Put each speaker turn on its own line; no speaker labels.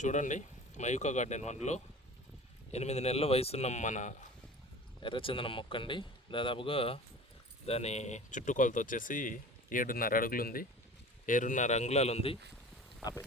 చూడండి మయూకా గార్డెన్ వన్లో ఎనిమిది నెలల వయసున్న మన ఎర్రచందనం మొక్క అండి. దాదాపుగా దాని చుట్టుకొలత వచ్చేసి ఏడున్నర అడుగులు ఉంది ఏడున్నర అంగుళాలు ఉంది ఆపే.